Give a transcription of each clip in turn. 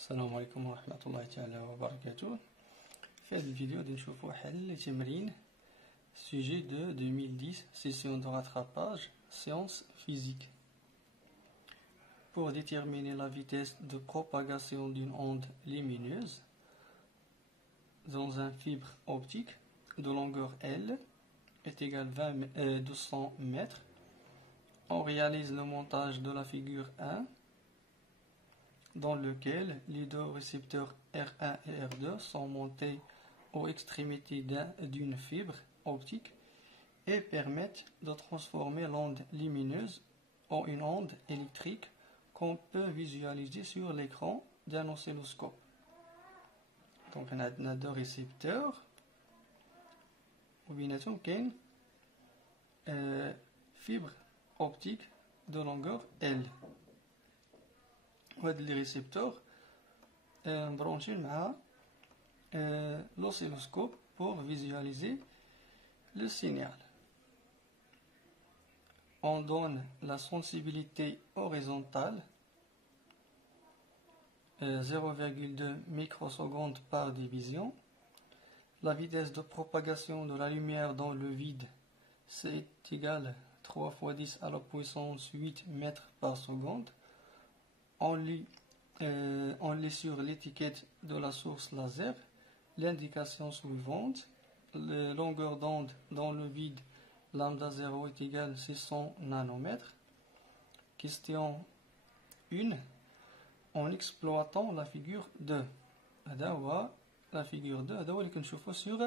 السلام عليكم ورحمة الله تعالى وبركاته. في هذا الفيديو غادي نشوفو حل تمرين sujet de 2010 session de rattrapage sciences physiques. Pour déterminer la vitesse de propagation d'une onde lumineuse dans un fibre optique de longueur L est égal à 200 mètres, on réalise le montage de la figure 1 dans lequel les deux récepteurs R1 et R2 sont montés aux extrémités d'une fibre optique et permettent de transformer l'onde lumineuse en une onde électrique qu'on peut visualiser sur l'écran d'un oscilloscope. Donc on a deux récepteurs وبيناتهم كاين fibre optique de longueur L. وهاد لي ريسيبتور مبرونشين مع l'oscilloscope pour visualiser le signal. On donne la sensibilité horizontale 0,2 microsecondes par division. La vitesse de propagation de la lumière dans le vide, c'est égal 3 fois 10 à la puissance 8 mètres par seconde. On lit sur l'étiquette de la source laser l'indication suivante. La longueur d'onde dans le vide, lambda 0 est égal à 600 nanomètres. Question 1. En exploitant la figure 2. La figure 2, هذا هو اللي كنشوفو sur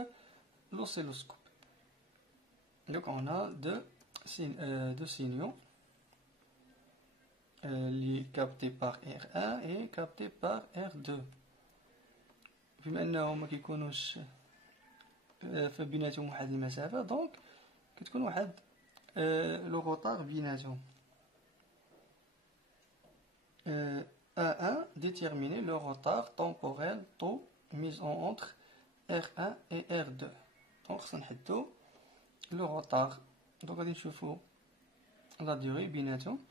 l'oscilloscope. Donc on a deux signaux captés par R1 et captés par R2. بما انهم ما كيكونوش فبيناتهم واحد المسافه دونك كتكون واحد لو روتار بيناتهم. A1 déterminer le retard temporel taux mis entre R1 et R2. Donc خصنا نحددو لو روتار. دونك غادي نشوفو لا ديوري بيناتهم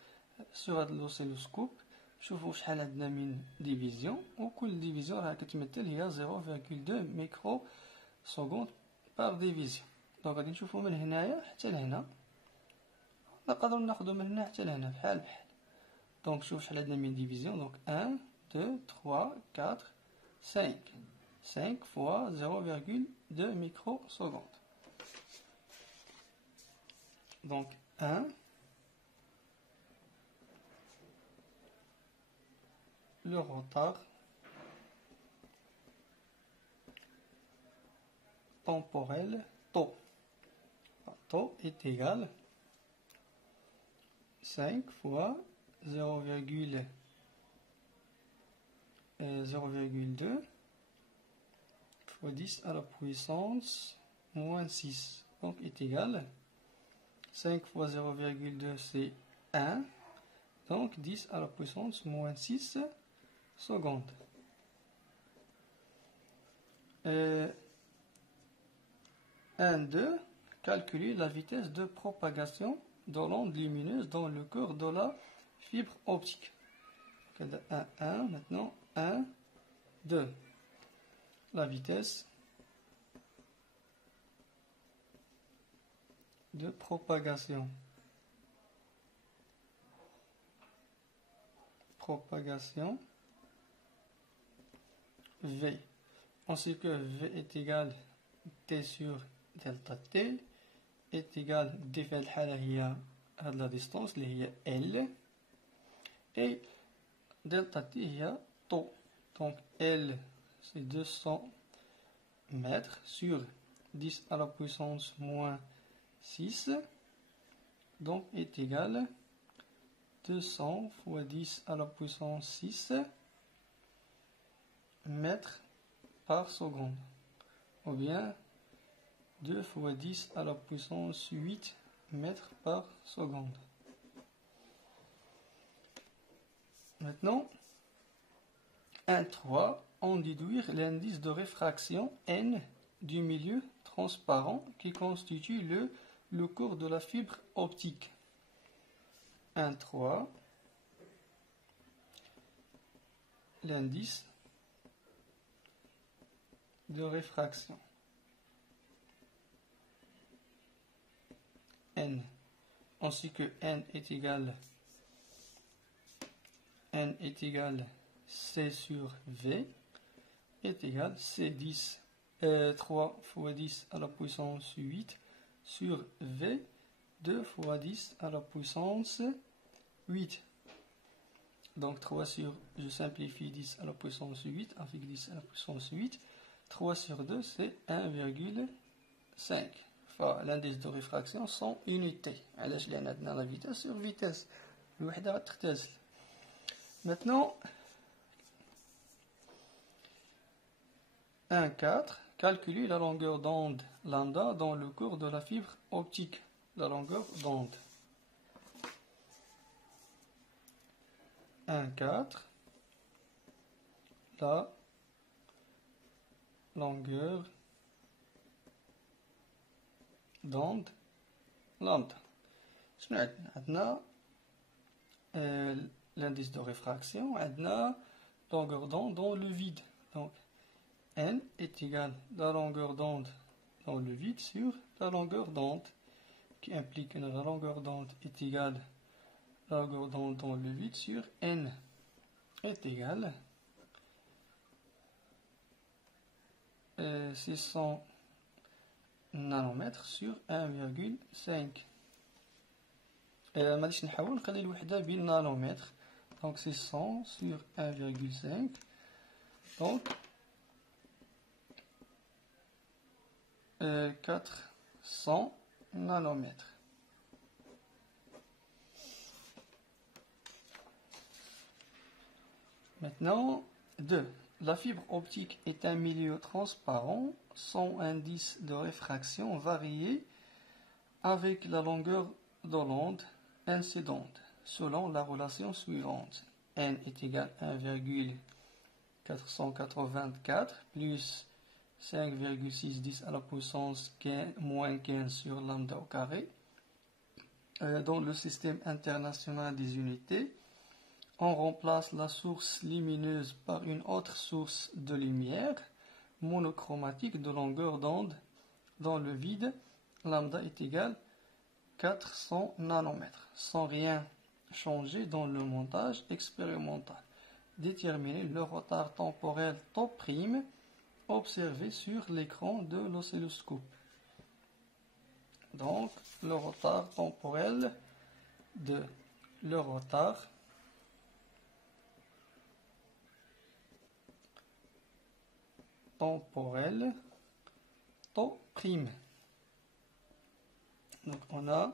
sur هاد l'oscilloscope. شوفوا شحال عندنا من ديفيزيون وكل ديفيزيون راه كتمثل هي 0.2 ميكرو سكوند بار ديفيزيون. دونك غادي نشوفوا من هنايا حتى لهنا، نقدروا ناخذوا من هنا حتى لهنا بحال بحال. دونك شوف شحال عندنا من ديفيزيون. دونك 1 2 3 4 5 fois 0.2 ميكرو سكوند. دونك 1 le retard temporel taux. Taux est égal 5 fois 0,2 fois 10 à la puissance moins 6. Donc est égal 5 fois 0,2 c'est 1. Donc 10 à la puissance moins 6 secondes. 1, 2. Calculer la vitesse de propagation de l'onde lumineuse dans le cœur de la fibre optique. 1, maintenant 1, 2. La vitesse de propagation. V. On sait que V est égal T sur delta T est égal D في الحالة هي هاد la distance اللي هي L et delta T هي taux. Donc L c'est 200 mètres sur 10 à la puissance moins 6 donc est égal 200 fois 10 à la puissance 6 mètres par seconde, ou bien 2 fois 10 à la puissance 8 mètres par seconde. Maintenant, 1,3, on déduire l'indice de réfraction N du milieu transparent qui constitue le cours de la fibre optique. 1,3 l'indice de réfraction. N, ainsi que N est égal C sur V est égal C10, 3 fois 10 à la puissance 8 sur V, 2 fois 10 à la puissance 8. Donc 3 sur, je simplifie 10 à la puissance 8 avec 10 à la puissance 8. 3 sur 2, c'est 1,5. Enfin, l'indice de réfraction sont unités. علاش لأن عندنا la vitesse sur vitesse. الوحدة غتختزل. Maintenant, 1,4. Calculer la longueur d'onde lambda dans le cours de la fibre optique. La longueur d'onde. 1,4. La longueur d'onde lambda. شنو عندنا l'indice de réfraction, عندنا longueur d'onde dans le vide. Donc n est égal à la longueur d'onde dans le vide sur la longueur d'onde, qui implique que la longueur d'onde est égale à la longueur d'onde dans le vide sur n est égal à 600 nanomètres sur 1,5. مانيش نحاول نخلي الوحدة بالنانومتر. Donc 600 sur 1,5. Donc 400 nanomètres. Maintenant, 2. La fibre optique est un milieu transparent. Son indice de réfraction varié avec la longueur de l'onde incidente selon la relation suivante. N est égal à 1,484 plus 5,610 à la puissance moins 15 sur lambda au carré. Dans le système international des unités, on remplace la source lumineuse par une autre source de lumière monochromatique de longueur d'onde dans le vide. Lambda est égal à 400 nanomètres, sans rien changer dans le montage expérimental. Déterminer le retard temporel τ' observé sur l'écran de l'oscilloscope. Donc, le retard temporel de le retard temporel τ'. Donc on a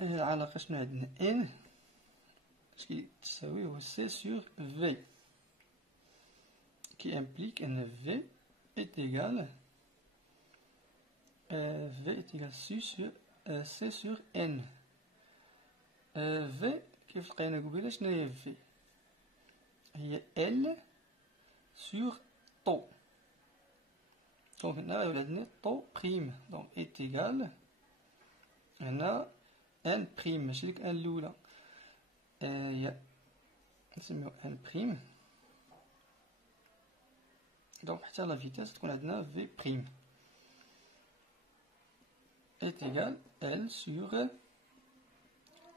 العلاقة شنو عندنا n تساوي هو c sur v, qui implique que v est égal c sur n. v كيف لقينا قبيله شنو هي v؟ هي l sur τ. Donc هنا عندنا τ', donc est égal هنا n prime ماشي ديك n الاولى هي نسميو n prime. donc حتى لا فيتاس تكون عندنا v prime est égal l sur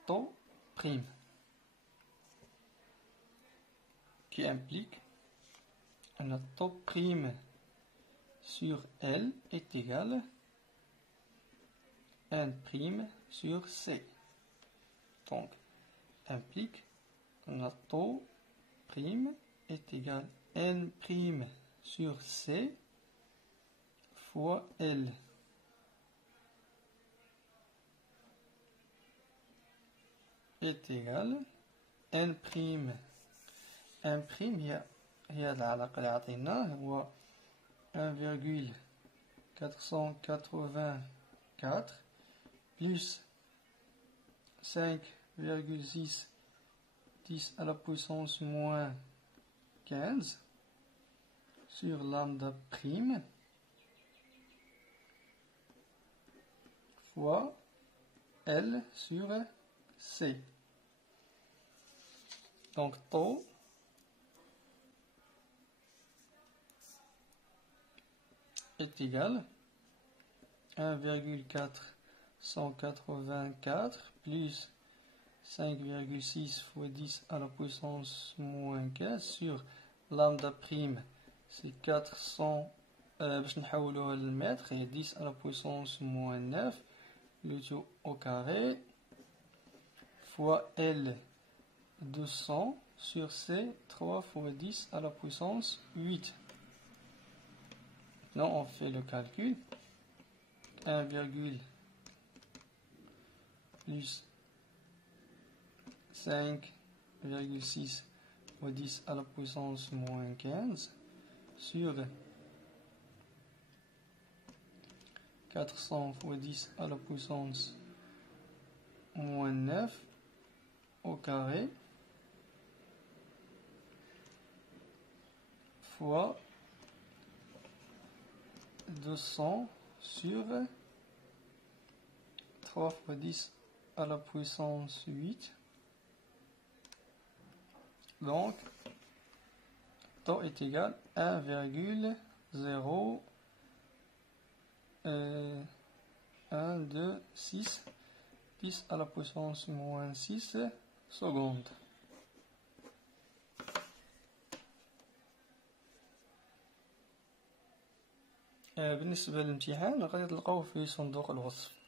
τ' prime, qui implique que τ' prime sur l est égal n prime sur c. Donc, implique que τ' prime est égal n prime sur c fois l. est égal n prime. n prime هي العلاقة اللي عطيناه هو 1,484 plus 5,6 10 à la puissance moins 15 sur lambda prime fois L sur C. Donc taux est égal à 1,484 plus 5,6 fois 10 à la puissance moins 15 sur lambda prime, c'est 400, باش نحولوها للمتر, et 10 à la puissance moins 9, le tout au carré, fois L 200 sur C 3 fois 10 à la puissance 8. Maintenant on fait le calcul. 1, plus 5,6 fois 10 à la puissance moins 15 sur 400 fois 10 à la puissance moins 9 au carré fois 200 sur 3 fois 10 à la puissance 8. Donc, temps est égal à 1,0126 10 à la puissance moins 6 secondes. بالنسبة للامتحان غادي تلقاوه في صندوق الوصف.